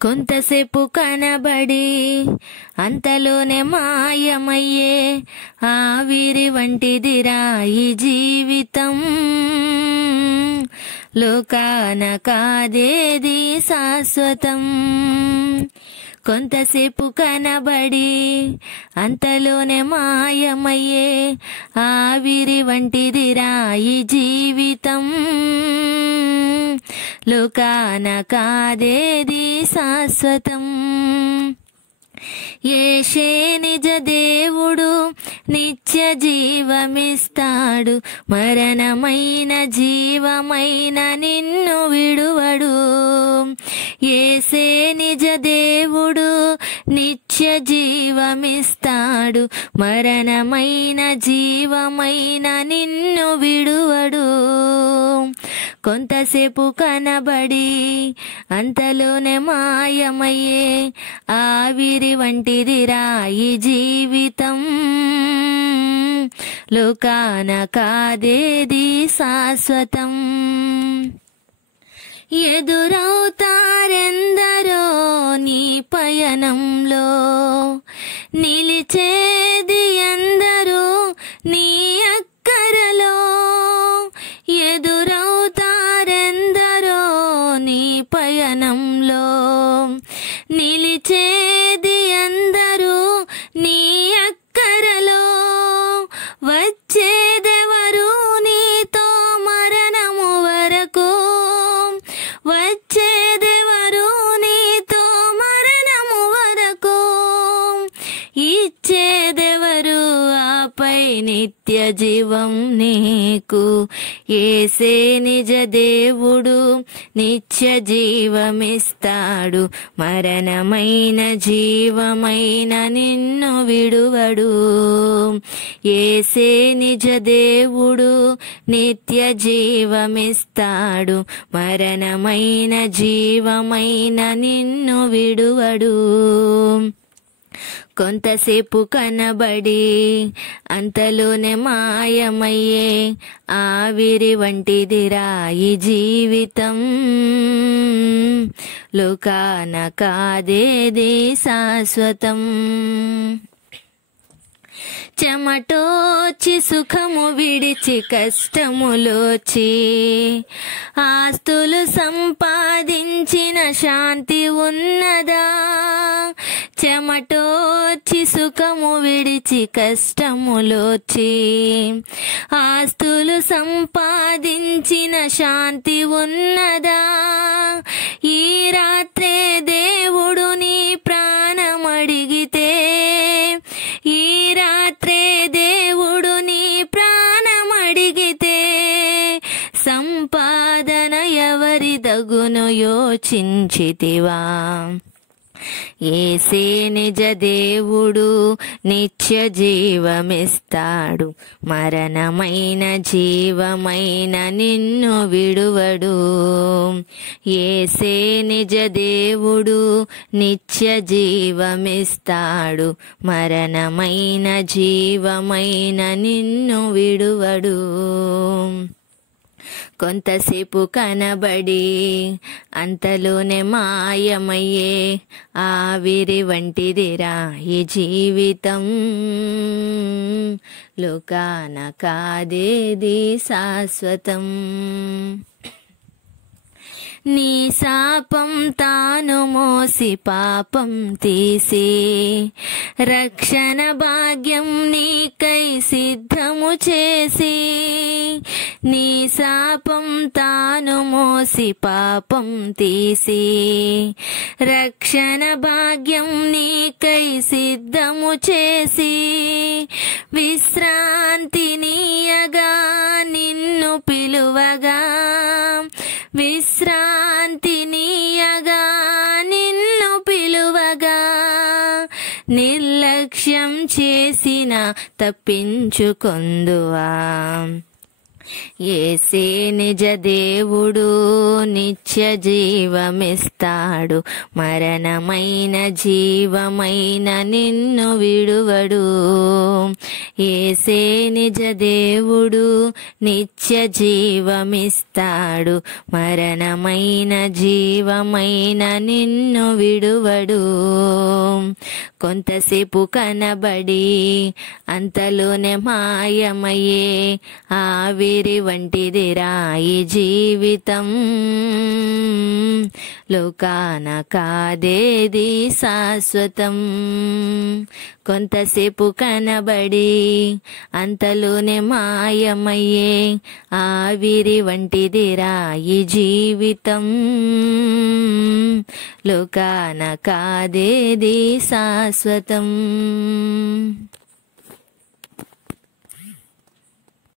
కొంతసేపు కనబడి అంతలోనే మాయమయ్యే ఆవిరి వంటిదిరా ఈ జీవితం. లోకాన కాదేది శాశ్వతం. కొంతసేపు కనబడి అంతలోనే మాయమయ్యే ఆవిరి వంటిదిరా ఈ జీవితం. లోకాన కాదేది శాశ్వతం. యేషే నిజ దేవుడు నిత్య జీవమిస్తాడు. మరణమైన జీవమైన నిన్ను విడువడు. యేసే నిజ దేవుడు నిత్య జీవమిస్తాడు. మరణమైన జీవమైన నిన్ను విడువడు. కొంతసేపు కనబడి అంతలోనే మాయమయ్యే ఆవిరి వంటిదిరా ఈ జీవితం. లోకాన కాదేది శాశ్వతం. ఎదురవుతారెందరో నీ పయనంలో, నిలిచేది ఎందరో నీ అక్కరలో. ఎదురవుతారెందరో నీ పయనంలో, నిలిచేది ఎందరో నీ అక్కరలో. వచ్చేదెవరు నీతో మరణము వరకు, వచ్చేదెవరు నీతో మరణము వరకు. ఇచ్చేదెవరు ఆపై నిత్య జీవం నీకు. యేసే నిజ దేవుడు నిత్య జీవమిస్తాడు. మరణమైన జీవమైన నిన్ను విడువడు. యేసే నిజ దేవుడు నిత్య జీవమిస్తాడు. మరణమైన జీవమైన నిన్ను విడువడు. కొంతసేపు కనబడి అంతలోనే మాయమయ్యే ఆవిరి వంటిదిరా ఈ జీవితం. లోకాన కాదేది శాశ్వతం. చెమటోచి సుఖము విడిచి కష్టములోచి, ఆస్తులు సంపాదించిన శాంతి ఉన్నదా. చెమటోచి సుఖము విడిచి కష్టములోచి, ఆస్తులు సంపాదించిన శాంతి ఉన్నదా. ఈ రాత్రే దేవుడు నీ ప్రాణమడిగితే, ఈ రాత్రే దేవుడు నీ ప్రాణమడిగితే, సంపాదన ఎవరిదగును యోచించితివా. యేసే నిజ దేవుడు నిత్య జీవమిస్తాడు. మరణమైన జీవమైన నిన్ను విడువడు. యేసే నిజ దేవుడు నిత్య జీవమిస్తాడు. మరణమైన జీవమైన నిన్ను విడువడు. కొంతసేపు కనబడి అంతలోనే మాయమయ్యే ఆవిరి వంటిదిరా ఈ జీవితం. లోకాన కాదేది శాశ్వతం. నీ శాపం తాను మోసి పాపం తీసి, రక్షణ భాగ్యం నీకై సిద్ధము చేసి. నీ శాపం తాను మోసి పాపం తీసి, రక్షణ భాగ్యం నీకై సిద్ధము చేసి. విశ్రాంతి నీయగా నిన్ను పిలువగా, విశ్రాంతి నీయగా నిన్ను పిలువగా. నిర్లక్ష్యం చేసిన తప్పించుకొందువా. యేసే నిజ దేవుడు, నిత్య జీవమిస్తాడు, మరణమైన జీవమైన నిన్ను విడువడు. యేసే నిజ దేవుడు, నిత్య జీవమిస్తాడు, మరణమైన జీవమైన నిన్ను విడువడు. కొంతసేపు కనబడి అంతలోనే మాయమయ్యే ఆవిరి వంటిదిరా ఈ జీవితం. లోకాన కాదేది శాశ్వతం. కొంతసేపు కనబడి అంతలోనే మాయమయ్యే ఆవిరి వంటిదిరా ఈ జీవితం. లోకాన కాదేది శాశ్వతం.